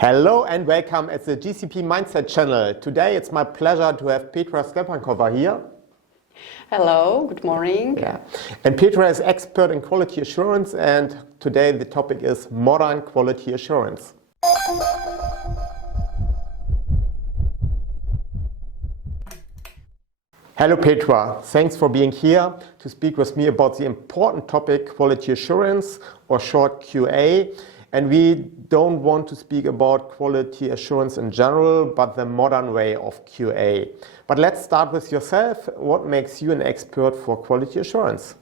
Hello and welcome at the GCP-Mindset channel. Today it's my pleasure to have Petra Štěpánková here. Hello, good morning. Yeah. And Petra is expert in quality assurance, and today the topic is modern quality assurance. Hello Petra, thanks for being here to speak with me about the important topic quality assurance, or short QA. And we don't want to speak about quality assurance in general, but the modern way of QA. But let's start with yourself. What makes you an expert for quality assurance?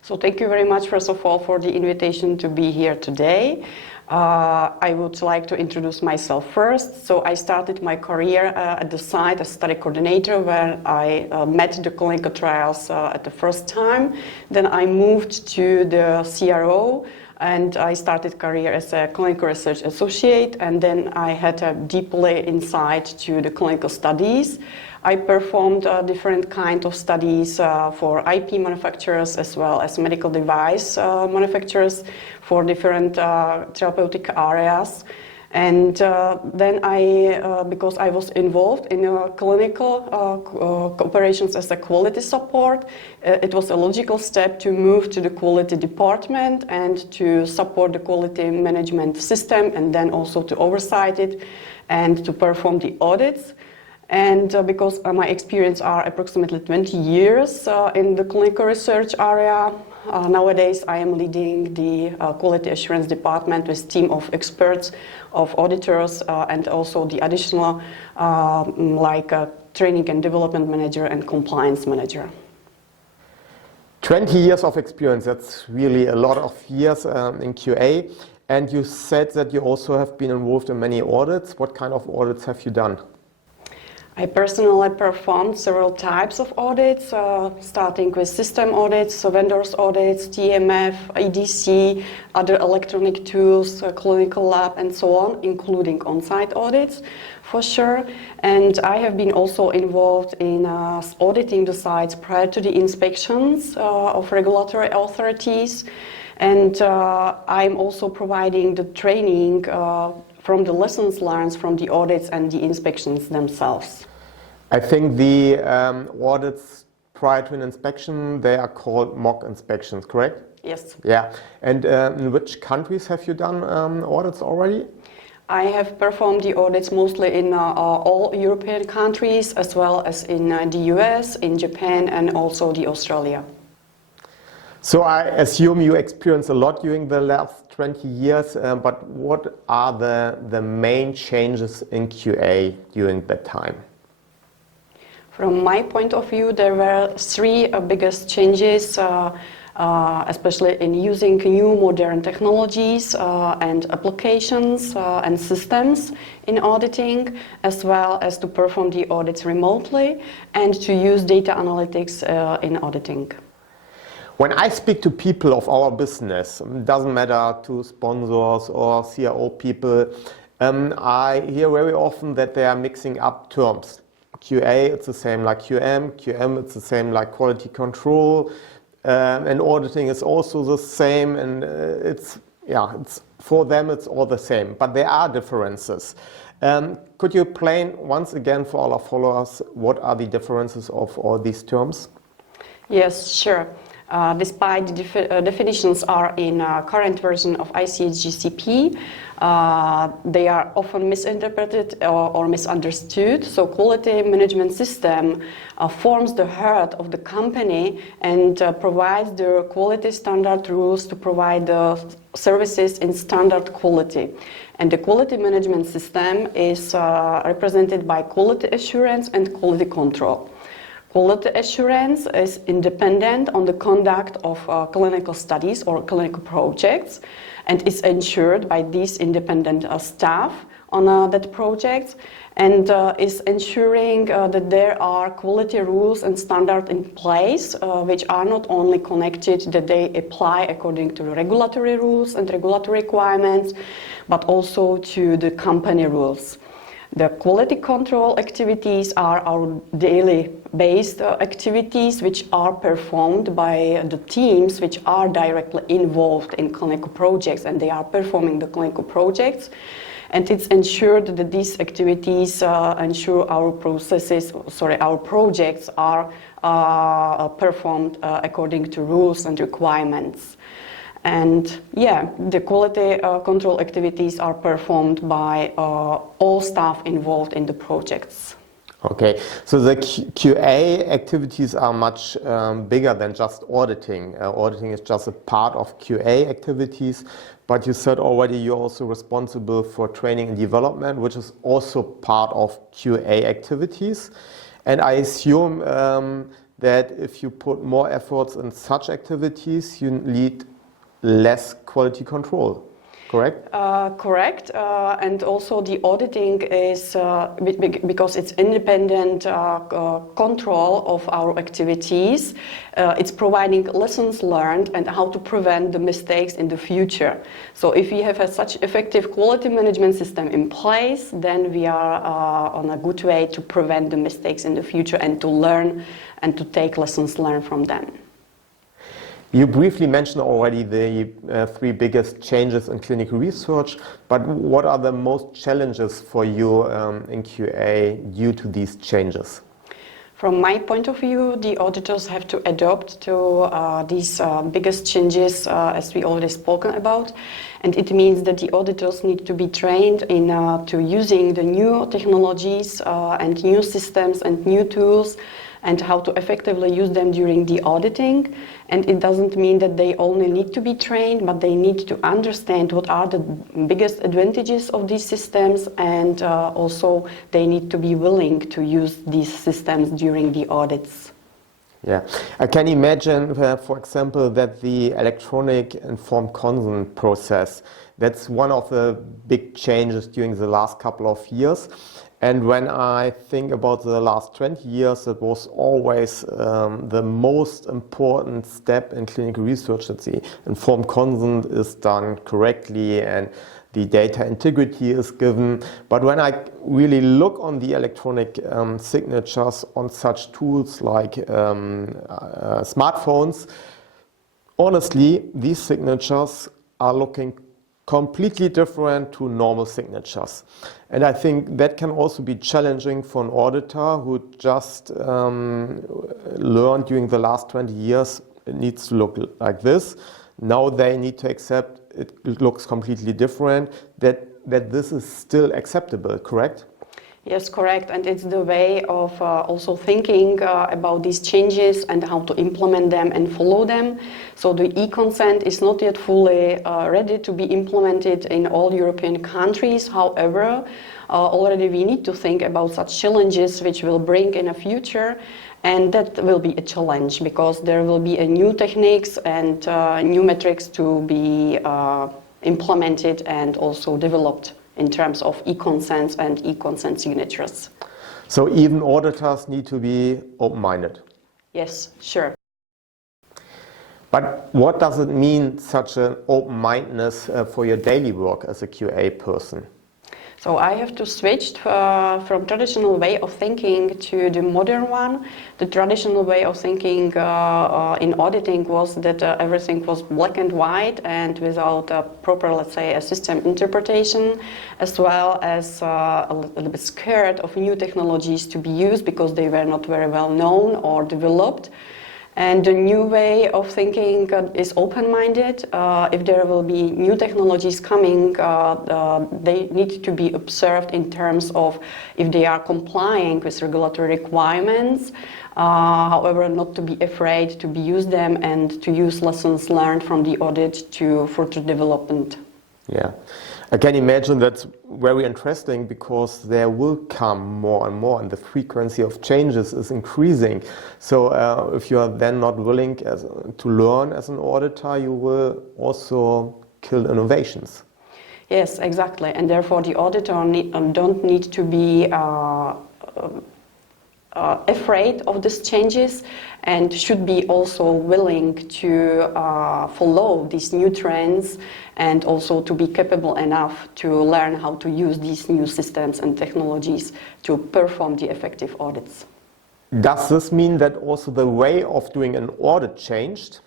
So thank you very much, first of all, for the invitation to be here today. I would like to introduce myself first. So I started my career at the site as study coordinator, where I met the clinical trials at the first time. Then I moved to the CRO, and I started career as a clinical research associate, and then I had a deeply insight to the clinical studies. I performed different kind of studies for IP manufacturers as well as medical device manufacturers for different therapeutic areas. And then because I was involved in clinical operations as a quality support, it was a logical step to move to the quality department and to support the quality management system, and then also to oversight it and to perform the audits. And because my experience are approximately 20 years in the clinical research area, nowadays I am leading the quality assurance department with a team of experts, of auditors, and also the additional training and development manager and compliance manager. 20 years of experience, that's really a lot of years in QA. And you said that you also have been involved in many audits. What kind of audits have you done? I personally performed several types of audits, starting with system audits, so vendors audits, TMF, EDC, other electronic tools, clinical lab, and so on, including on-site audits, for sure. And I have been also involved in auditing the sites prior to the inspections of regulatory authorities. And I'm also providing the training from the lessons learned from the audits and the inspections themselves. I think the audits prior to an inspection, they are called mock inspections, correct? Yes. Yeah. And in which countries have you done audits already? I have performed the audits mostly in all European countries, as well as in the US, in Japan, and also the Australia. So I assume you experienced a lot during the last 20 years, but what are the main changes in QA during that time? From my point of view, there were three biggest changes, especially in using new modern technologies and applications and systems in auditing, as well as to perform the audits remotely and to use data analytics in auditing. When I speak to people of our business, it doesn't matter to sponsors or CRO people, I hear very often that they are mixing up terms. QA, it's the same like QM, QM, it's the same like quality control, and auditing is also the same, and it's for them it's all the same, but there are differences. Could you explain once again for all our followers what are the differences of all these terms? Yes, sure. Despite the definitions are in current version of ICH GCP, they are often misinterpreted or misunderstood. So quality management system forms the heart of the company and provides the quality standard rules to provide the services in standard quality. And the quality management system is represented by quality assurance and quality control. Quality assurance is independent on the conduct of clinical studies or clinical projects, and is ensured by these independent staff on that project, and is ensuring that there are quality rules and standards in place which are not only connected that they apply according to the regulatory rules and regulatory requirements, but also to the company rules. The quality control activities are our daily based activities which are performed by the teams which are directly involved in clinical projects, and they are performing the clinical projects. and it's ensured that these activities ensure our projects are performed according to rules and requirements. And yeah, the quality control activities are performed by all staff involved in the projects. Okay, so the QA activities are much bigger than just auditing. Auditing is just a part of QA activities, but you said already you're also responsible for training and development, which is also part of QA activities. And I assume that if you put more efforts in such activities, you need less quality control, correct? Correct, and also the auditing is, because it's independent control of our activities, it's providing lessons learned and how to prevent the mistakes in the future. So if we have such effective quality management system in place, then we are on a good way to prevent the mistakes in the future and to learn and to take lessons learned from them. You briefly mentioned already the three biggest changes in clinical research, but what are the most challenges for you in QA due to these changes? From my point of view, the auditors have to adapt to these biggest changes, as we already spoken about, and it means that the auditors need to be trained in to using the new technologies and new systems and new tools, and how to effectively use them during the auditing. And it doesn't mean that they only need to be trained, but they need to understand what are the biggest advantages of these systems, and also they need to be willing to use these systems during the audits. Yeah, I can imagine, for example, that the electronic informed consent process, that's one of the big changes during the last couple of years. And when I think about the last 20 years, it was always the most important step in clinical research, that the informed consent is done correctly and the data integrity is given. But when I really look on the electronic signatures on such tools like smartphones, honestly, these signatures are looking completely different to normal signatures. And I think that can also be challenging for an auditor who just learned during the last 20 years it needs to look like this. Now they need to accept it looks completely different, that this is still acceptable, correct? Yes, correct. And it's the way of also thinking about these changes and how to implement them and follow them. So the e-consent is not yet fully ready to be implemented in all European countries. However, already we need to think about such challenges which will bring in a future. And that will be a challenge because there will be a new techniques and new metrics to be implemented and also developed in terms of e-consents and e-consent signatures. So even auditors need to be open-minded? Yes, sure. But what does it mean, such an open-mindedness for your daily work as a QA person? So I have to switch from traditional way of thinking to the modern one. The traditional way of thinking in auditing was that everything was black and white and without a proper, let's say, a system interpretation, as well as a little bit scared of new technologies to be used because they were not very well known or developed. And the new way of thinking is open-minded. If there will be new technologies coming, they need to be observed in terms of if they are complying with regulatory requirements. However, not to be afraid to use them and to use lessons learned from the audit to further development. Yeah, I can imagine that's very interesting because there will come more and more and the frequency of changes is increasing. So if you are then not willing to learn as an auditor, you will also kill innovations. Yes, exactly. And therefore the auditor don't need to be afraid of these changes and should be also willing to follow these new trends and also to be capable enough to learn how to use these new systems and technologies to perform the effective audits. Does this mean that also the way of doing an audit changed?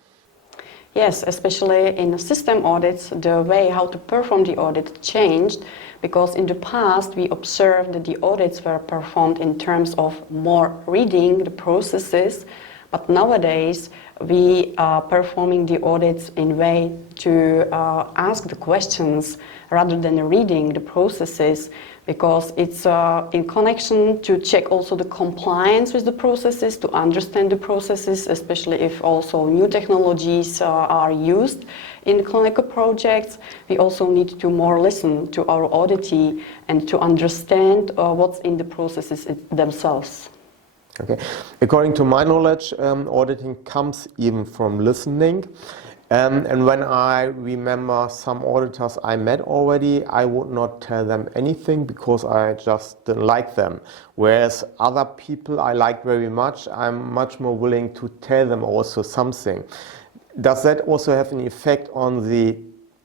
Yes, especially in system audits, the way how to perform the audit changed, because in the past we observed that the audits were performed in terms of more reading the processes, but nowadays we are performing the audits in way to ask the questions rather than reading the processes, because it's in connection to check also the compliance with the processes, to understand the processes, especially if also new technologies are used in clinical projects. We also need to more listen to our auditee and to understand what's in the processes themselves. Okay. According to my knowledge, auditing comes even from listening. And when I remember some auditors I met already, I would not tell them anything because I just didn't like them. Whereas other people I like very much, I'm much more willing to tell them also something. Does that also have an effect on the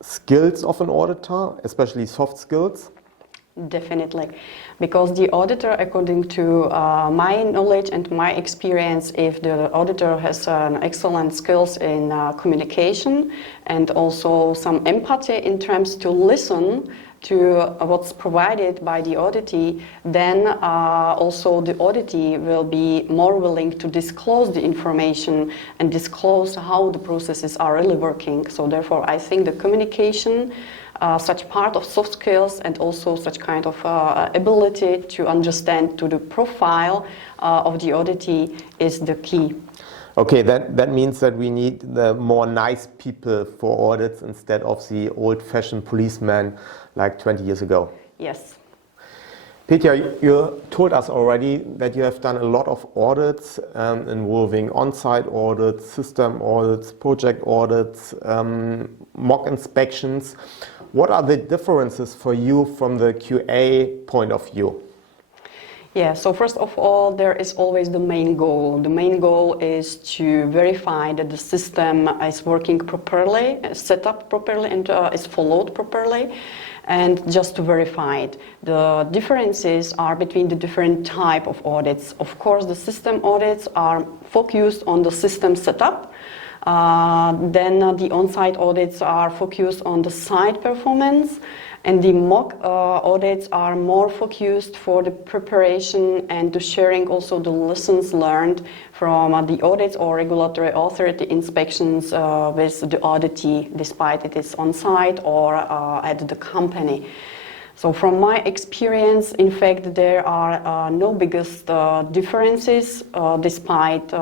skills of an auditor, especially soft skills? Definitely, because the auditor, according to my knowledge and my experience, if the auditor has excellent skills in communication and also some empathy in terms to listen to what's provided by the auditee, then also the auditee will be more willing to disclose the information and disclose how the processes are really working. So therefore, I think the communication, such part of soft skills and also such kind of ability to understand to the profile of the auditee is the key. Okay, that means that we need the more nice people for audits instead of the old-fashioned policeman like 20 years ago. Yes. Petra, you told us already that you have done a lot of audits involving on-site audits, system audits, project audits, mock inspections. What are the differences for you from the QA point of view? Yeah, so first of all, there is always the main goal. The main goal is to verify that the system is working properly, set up properly, and is followed properly, and just to verify it. The differences are between the different type of audits. Of course, the system audits are focused on the system setup. Then the on-site audits are focused on the site performance, and the mock audits are more focused for the preparation and the sharing also the lessons learned from the audits or regulatory authority inspections with the auditee, despite it is on-site or at the company. So from my experience, in fact, there are no biggest differences despite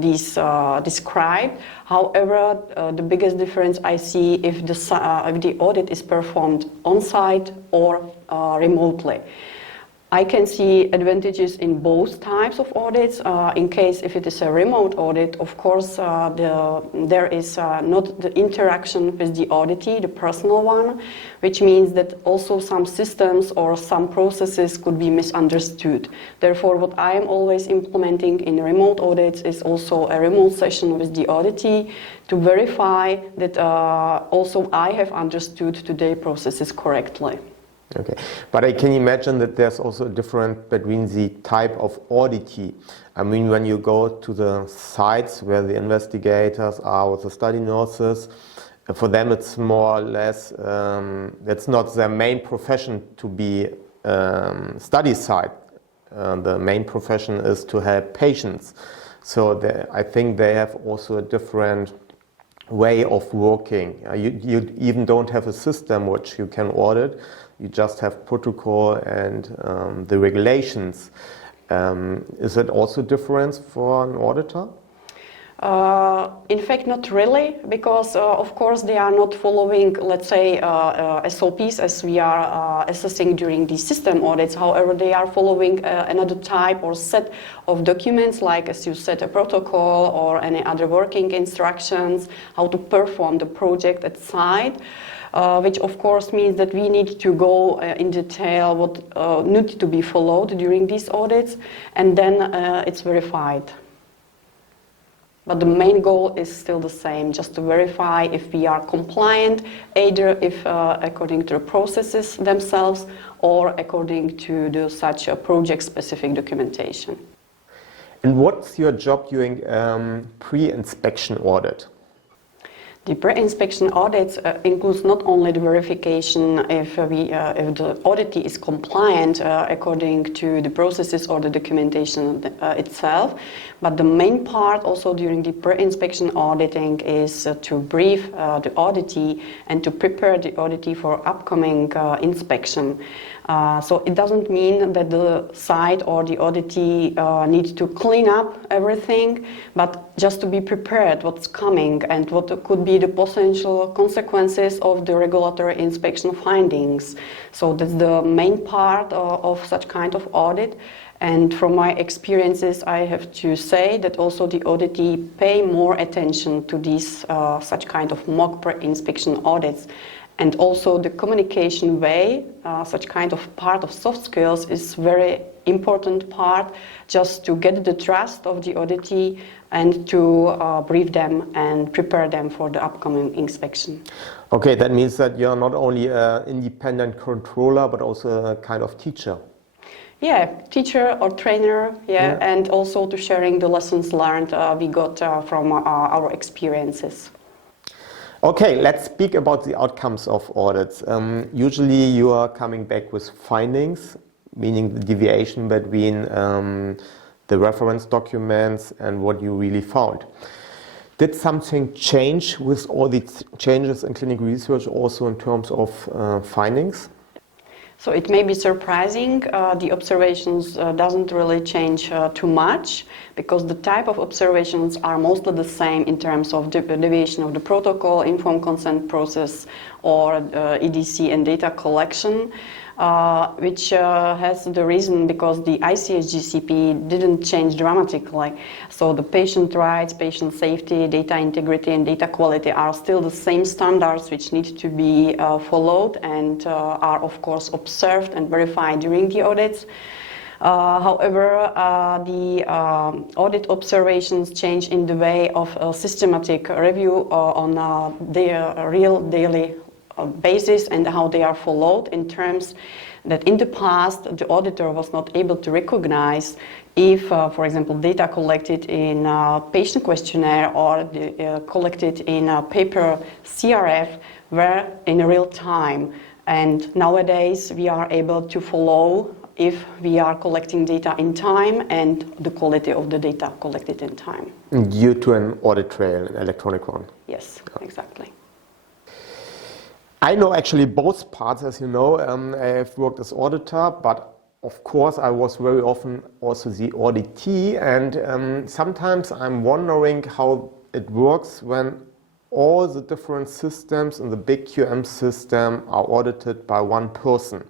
these described. However, the biggest difference I see if the audit is performed on-site or remotely. I can see advantages in both types of audits. In case if it is a remote audit, of course, there is not the interaction with the auditee, the personal one, which means that also some systems or some processes could be misunderstood. Therefore, what I am always implementing in remote audits is also a remote session with the auditee to verify that also I have understood today's processes correctly. Okay, but I can imagine that there's also a difference between the type of auditee. I mean, when you go to the sites where the investigators are with the study nurses, for them it's more or less, that's not their main profession to be study site. The main profession is to help patients. So I think they have also a different way of working. You even don't have a system which you can audit. You just have protocol and the regulations. Is it also a difference for an auditor? In fact, not really, because of course they are not following, let's say, SOPs as we are assessing during the system audits. However, they are following another type or set of documents, like, as you said, a protocol or any other working instructions, how to perform the project at site. Which of course means that we need to go in detail what needs to be followed during these audits, and then it's verified. But the main goal is still the same, just to verify if we are compliant, either if according to the processes themselves or according to the such a project-specific documentation. And what's your job during pre-inspection audit? The pre-inspection audits includes not only the verification if the auditee is compliant according to the processes or the documentation itself, but the main part also during the pre-inspection auditing is to brief the auditee and to prepare the auditee for upcoming inspection. So it doesn't mean that the site or the auditee needs to clean up everything, but just to be prepared what's coming and what could be the potential consequences of the regulatory inspection findings. So that's the main part of such kind of audit. And from my experiences, I have to say that also the auditee pay more attention to these such kind of mock pre-inspection audits. And also the communication way, such kind of part of soft skills is very important part just to get the trust of the auditee and to brief them and prepare them for the upcoming inspection. Okay, that means that you're not only an independent controller but also a kind of teacher. Yeah, teacher or trainer, and also to sharing the lessons learned we got from our experiences. Okay, let's speak about the outcomes of audits. Usually you are coming back with findings, meaning the deviation between the reference documents and what you really found. Did something change with all these changes in clinical research also in terms of findings? So it may be surprising, the observations doesn't really change too much because the type of observations are mostly the same in terms of deviation of the protocol, informed consent process or EDC and data collection, which has the reason because the ICH GCP didn't change dramatically. So the patient rights, patient safety, data integrity and data quality are still the same standards which need to be followed and are of course observed and verified during the audits. However, the audit observations change in the way of systematic review on their real daily basis and how they are followed in terms that in the past the auditor was not able to recognize if, for example, data collected in a patient questionnaire or collected in a paper CRF were in real time. And nowadays we are able to follow if we are collecting data in time and the quality of the data collected in time. Due to an audit trail, an electronic one. Yes, exactly. I know actually both parts, as you know. I've worked as auditor, but of course I was very often also the auditee, and sometimes I'm wondering how it works when all the different systems in the big QM system are audited by one person.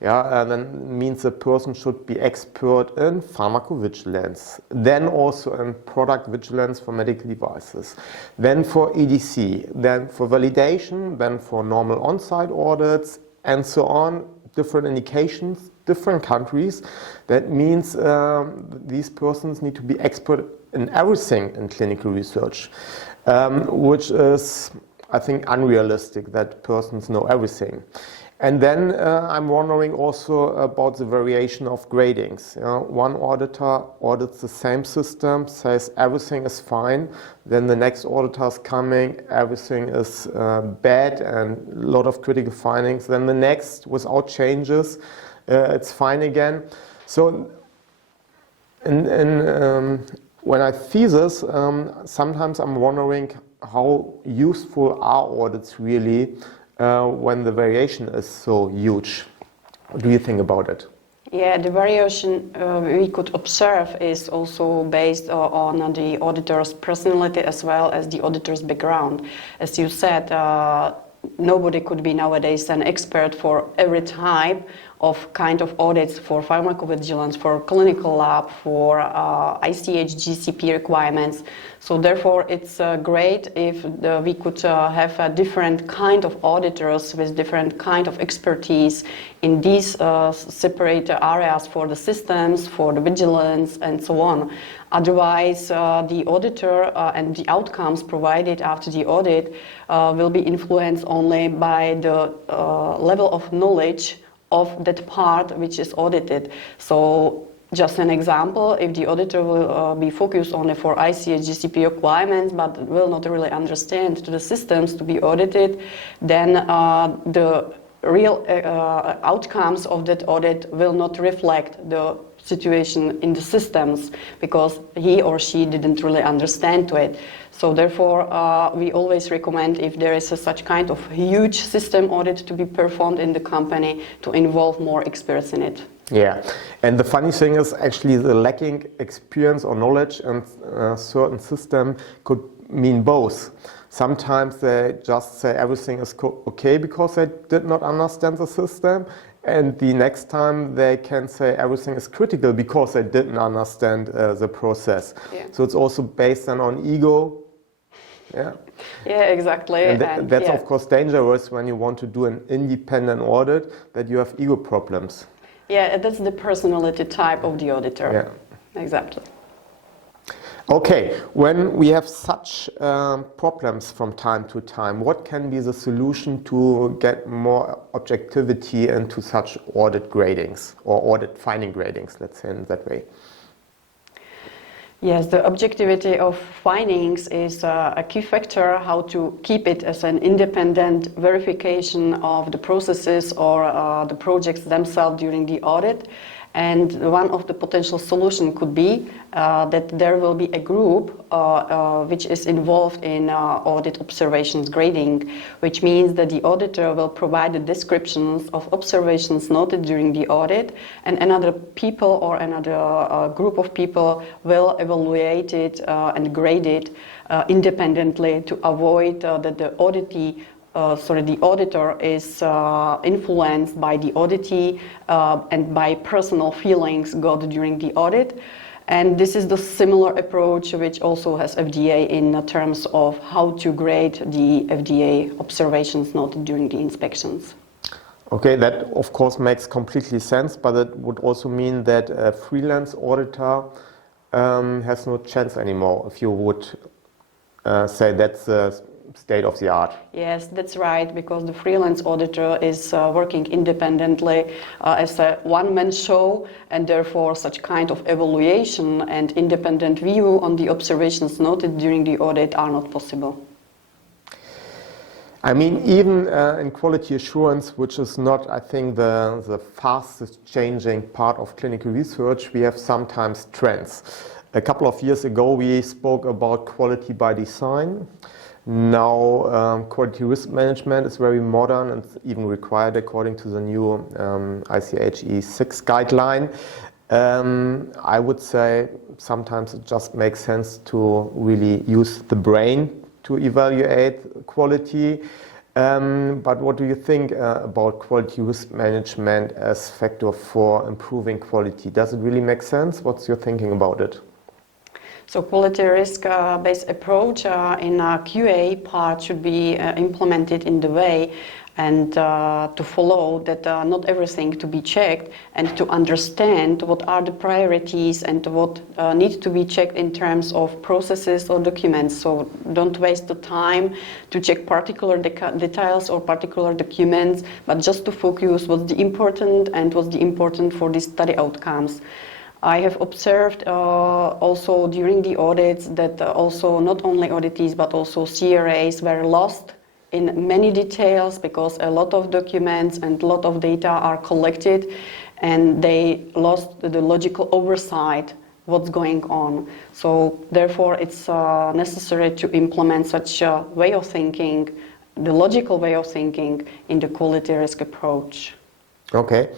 Yeah, and then means the person should be expert in pharmacovigilance, then also in product vigilance for medical devices, then for EDC, then for validation, then for normal on-site audits, and so on, different indications, different countries. That means these persons need to be expert in everything in clinical research, which is, I think, unrealistic that persons know everything. And then I'm wondering also about the variation of gradings. You know, one auditor audits the same system, says everything is fine. Then the next auditor is coming, everything is bad and a lot of critical findings. Then the next, without changes, it's fine again. So when I see this, sometimes I'm wondering how useful are audits really when the variation is so huge. What do you think about it? Yeah, the variation we could observe is also based on the auditor's personality as well as the auditor's background. As you said, nobody could be nowadays an expert for every type of kind of audits for pharmacovigilance, for clinical lab, for ICH GCP requirements. So therefore it's great if we could have a different kind of auditors with different kind of expertise in these separate areas for the systems, for the vigilance and so on. Otherwise, the auditor and the outcomes provided after the audit will be influenced only by the level of knowledge of that part which is audited. So Just an example, if the auditor will be focused only for ICH GCP requirements but will not really understand to the systems to be audited, then the real outcomes of that audit will not reflect the situation in the systems because he or she didn't really understand to it. So therefore, we always recommend, if there is such kind of huge system audit to be performed in the company, to involve more experts in it. Yeah, and the funny thing is actually the lacking experience or knowledge in a certain system could mean both. Sometimes they just say everything is okay because they did not understand the system, and the next time they can say everything is critical because they didn't understand the process. Yeah. So it's also based then on ego. Yeah. Yeah, exactly. And that's of course dangerous when you want to do an independent audit, that you have ego problems. Yeah, that's the personality type of the auditor. Yeah. Exactly. Okay, when we have such problems from time to time, what can be the solution to get more objectivity into such audit gradings or audit finding gradings, let's say in that way? Yes, the objectivity of findings is a key factor how to keep it as an independent verification of the processes or the projects themselves during the audit. And one of the potential solutions could be that there will be a group which is involved in audit observations grading, which means that the auditor will provide the descriptions of observations noted during the audit, and another people or another group of people will evaluate it and grade it independently to avoid that the auditee the auditor is influenced by the auditee and by personal feelings got during the audit. And this is the similar approach which also has FDA in terms of how to grade the FDA observations noted during the inspections. Okay, that of course makes completely sense, but it would also mean that a freelance auditor has no chance anymore, if you would say that's the state of the art. Yes, that's right, because the freelance auditor is working independently as a one-man show, and therefore such kind of evaluation and independent view on the observations noted during the audit are not possible. I mean, even in quality assurance, which is not, I think, the fastest changing part of clinical research, we have sometimes trends. A couple of years ago, we spoke about quality by design. Now, quality risk management is very modern and even required according to the new ICH E6 guideline. I would say sometimes it just makes sense to really use the brain to evaluate quality. But what do you think about quality risk management as factor for improving quality? Does it really make sense? What's your thinking about it? So quality risk-based approach in a QA part should be implemented in the way and to follow that not everything to be checked, and to understand what are the priorities and what needs to be checked in terms of processes or documents. So don't waste the time to check particular details or particular documents, but just to focus what's the important and what's the important for the study outcomes. I have observed also during the audits that also not only auditees but also CRAs were lost in many details because a lot of documents and a lot of data are collected, and they lost the logical oversight what's going on. So therefore it's necessary to implement such a way of thinking, the logical way of thinking, in the quality risk approach. Okay.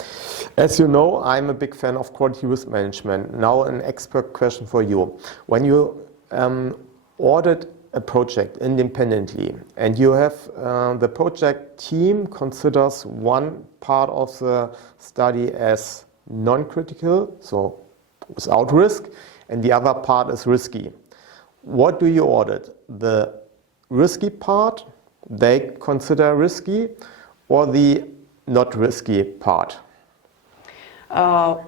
As you know, I'm a big fan of quality risk management. Now an expert question for you. When you audit a project independently and you have the project team considers one part of the study as non-critical, so without risk, and the other part is risky, what do you audit? The risky part they consider risky, or the not risky part?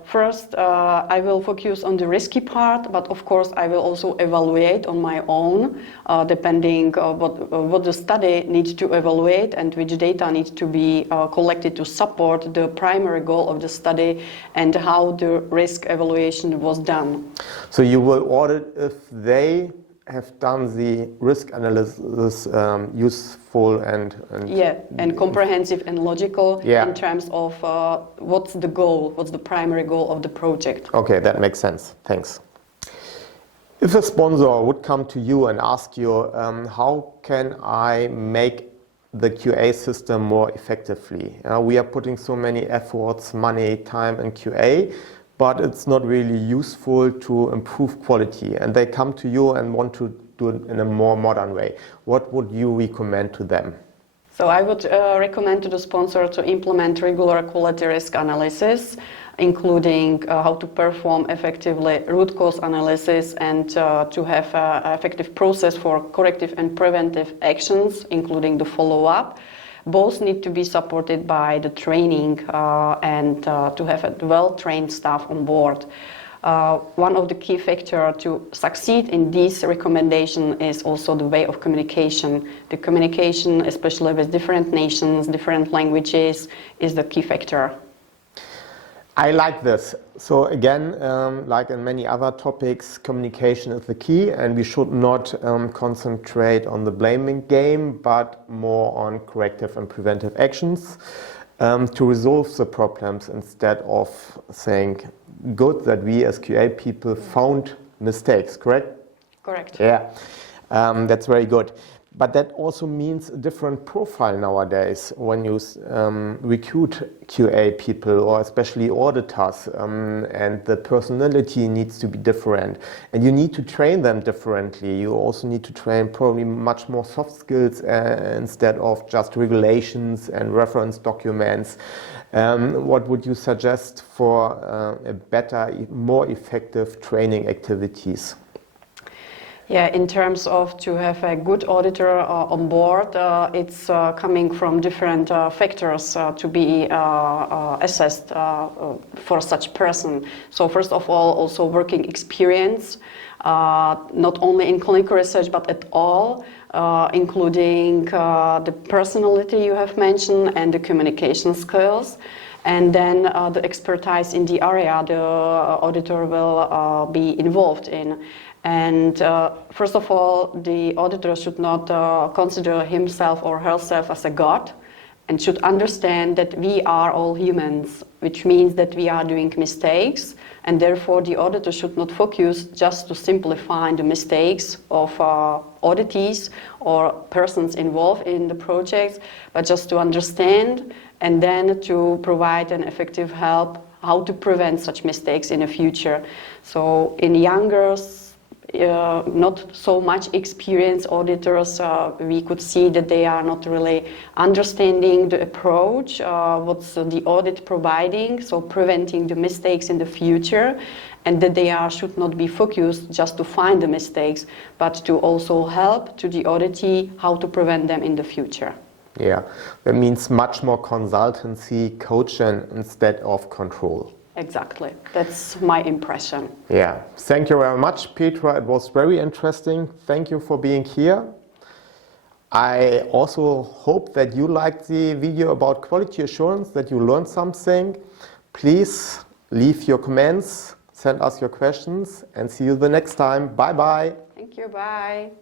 First, I will focus on the risky part, but of course I will also evaluate on my own, depending what the study needs to evaluate and which data needs to be collected to support the primary goal of the study and how the risk evaluation was done. So you will audit if they have done the risk analysis useful and comprehensive and logical Yeah. in terms of what's the goal, what's the primary goal of the project. Okay, that makes sense. Thanks. If a sponsor would come to you and ask you, how can I make the QA system more effectively? We are putting so many efforts, money, time in QA, but it's not really useful to improve quality. And they come to you and want to do it in a more modern way. What would you recommend to them? So I would recommend to the sponsor to implement regular quality risk analysis, including how to perform effectively root cause analysis and to have an effective process for corrective and preventive actions, including the follow-up. Both need to be supported by the training and to have a well-trained staff on board. One of the key factors to succeed in this recommendation is also the way of communication. The communication, especially with different nations, different languages, is the key factor. I like this. So again, like in many other topics, communication is the key, and we should not concentrate on the blaming game, but more on corrective and preventive actions to resolve the problems instead of saying, good that we as QA people found mistakes, correct? Correct. Yeah, that's very good. But that also means a different profile nowadays when you recruit QA people or especially auditors, and the personality needs to be different. And you need to train them differently. You also need to train probably much more soft skills instead of just regulations and reference documents. What would you suggest for a better, more effective training activities? Yeah, in terms of to have a good auditor on board, it's coming from different factors to be assessed for such person. So first of all, also working experience, not only in clinical research, but at all, including the personality you have mentioned and the communication skills. And then the expertise in the area the auditor will be involved in. And first of all, the auditor should not consider himself or herself as a god and should understand that we are all humans, which means that we are doing mistakes, and therefore the auditor should not focus just to simplify the mistakes of auditees or persons involved in the projects, but just to understand and then to provide an effective help how to prevent such mistakes in the future. So in younger not so much experienced auditors, we could see that they are not really understanding the approach, what's the audit providing, so preventing the mistakes in the future, and that they should not be focused just to find the mistakes, but to also help to the auditee how to prevent them in the future. Yeah, that means much more consultancy, coaching instead of control. Exactly. That's my impression. Yeah. Thank you very much, Petra. It was very interesting. Thank you for being here. I also hope that you liked the video about quality assurance, that you learned something. Please leave your comments, send us your questions, and see you the next time. Bye-bye. Thank you. Bye.